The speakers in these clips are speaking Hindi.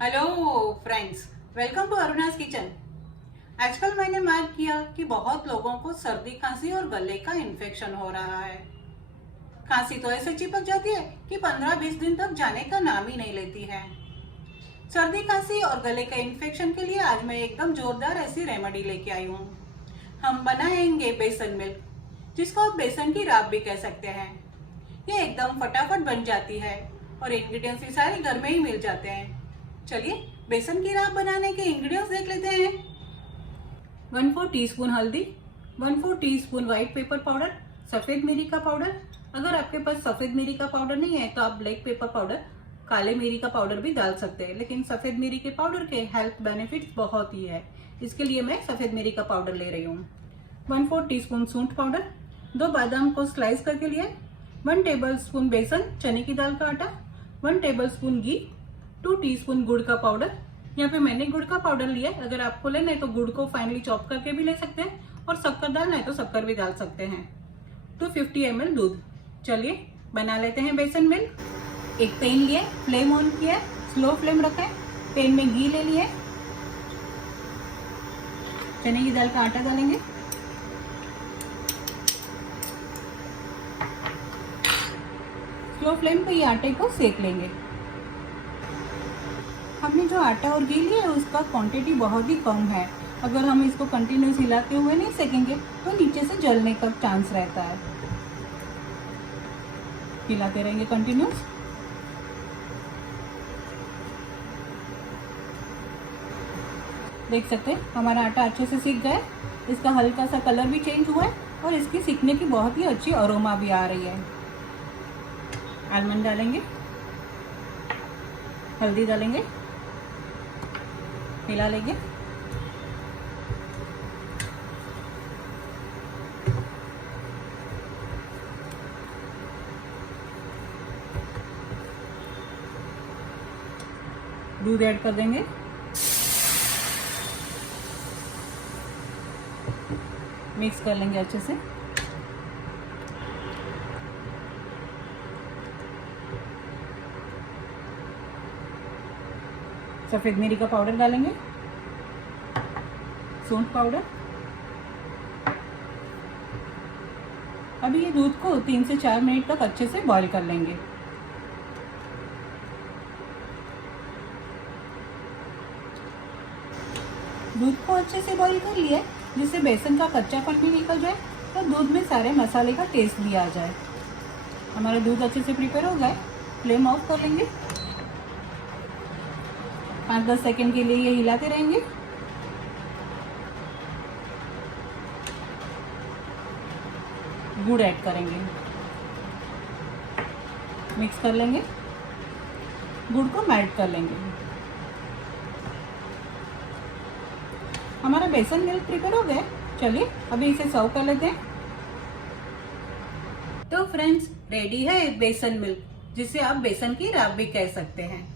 Hello friends, welcome to Aruna's kitchen. आजकल मैंने मार्क किया कि बहुत लोगों को सर्दी खांसी और गले का इन्फेक्शन हो रहा है। खांसी तो ऐसे चिपक जाती है कि 15-20 दिन तक जाने का नाम ही नहीं लेती है। सर्दी खांसी और गले के इन्फेक्शन के लिए आज मैं एकदम जोरदार ऐसी रेमेडी लेके आई हूँ। हम बनाएंगे बेसन मिल्क, जिसको आप बेसन की राब भी कह सकते हैं। ये एकदम फटाफट बन जाती है और इंग्रेडिएंट्स भी सारे घर में ही मिल जाते हैं। चलिए बेसन की राब बनाने के इंग्रेडिएंट्स देख लेते हैं। 1/4 टीस्पून हल्दी, 1/4 टीस्पून व्हाइट पेपर पाउडर, सफेद मिर्ची का पाउडर। अगर आपके पास सफेद मिर्ची का पाउडर नहीं है तो आप ब्लैक पेपर पाउडर, काले मिर्ची का पाउडर भी डाल सकते हैं, लेकिन सफेद मिर्ची के पाउडर के हेल्थ बेनिफिट्स बहुत ही है, इसके लिए मैं सफेद मिर्ची का पाउडर ले रही हूँ। 1/4 टीस्पून सूंठ पाउडर, 2 बादाम को स्लाइस करके लिए, 1 टेबल स्पून बेसन चने की दाल का आटा, 1 टेबल स्पून घी, 2 टीस्पून गुड़ का पाउडर। यहाँ पे मैंने गुड़ का पाउडर लिया है, अगर आपको लेना है तो गुड़ को फाइनली चॉप करके भी ले सकते हैं और शक्कर डालना है तो शक्कर भी डाल सकते हैं। 250 ml दूध। चलिए बना लेते हैं बेसन मिल्क। एक पैन लिए, फ्लेम ऑन किया, स्लो फ्लेम रखा है, पैन में घी ले लिए, चने की दाल का आटा डालेंगे, स्लो फ्लेम पे ये आटे को सेक लेंगे। हमने जो आटा और घी लिया है उसका क्वांटिटी बहुत ही कम है, अगर हम इसको कंटिन्यूस हिलाते हुए नहीं सेकेंगे तो नीचे से जलने का चांस रहता है। हिलाते रहेंगे कंटिन्यूस। देख सकते हैं हमारा आटा अच्छे से सीख गया है, इसका हल्का सा कलर भी चेंज हुआ है और इसकी सीखने की बहुत ही अच्छी अरोमा भी आ रही है। आलमंड डालेंगे, हल्दी डालेंगे, हिला लेंगे, दूध ऐड कर देंगे, मिक्स कर लेंगे अच्छे से। सफेद मिर्ची का पाउडर डालेंगे, सूंठ पाउडर। अभी ये दूध को 3 से 4 मिनट तक अच्छे से बॉईल कर लेंगे। दूध को अच्छे से बॉईल कर लिया, जिससे बेसन का कच्चापन भी निकल जाए और दूध में सारे मसाले का टेस्ट भी आ जाए। हमारा दूध अच्छे से प्रिपेयर हो गया, फ्लेम ऑफ कर लेंगे। 5-10 सेकेंड के लिए ये हिलाते रहेंगे। गुड़ ऐड करेंगे, मिक्स कर लेंगे, गुड़ को मेल्ट कर लेंगे। हमारा बेसन मिल्क प्रिपेयर हो गया। चलिए अभी इसे सर्व कर लेते हैं। तो फ्रेंड्स, रेडी है बेसन मिल्क, जिसे आप बेसन की राब भी कह सकते हैं।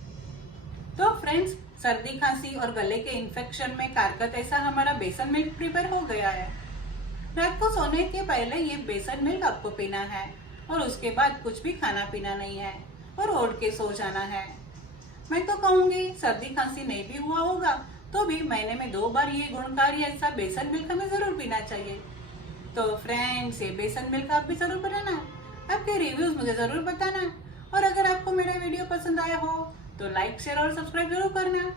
तो फ्रेंड्स, सर्दी खांसी और गले के इन्फेक्शन में कारगर ऐसा हमारा बेसन मिल्क प्रिपेयर हो गया है। रात को सोने के पहले ये बेसन मिल्क आपको पीना है और उसके बाद कुछ भी खाना पीना नहीं है और ओढ़ के सो जाना है। मैं तो कहूंगी सर्दी खांसी नहीं भी हुआ होगा तो भी महीने में 2 बार ये गुणकारी ऐसा बेसन मिल्क हमें जरूर पीना चाहिए। तो फ्रेंड्स, ये बेसन मिल्क आप भी जरूर बनाना, आपके रिव्यूज मुझे जरूर बताना और अगर आपको मेरा वीडियो पसंद आया हो तो लाइक, शेयर और सब्सक्राइब जरूर करना।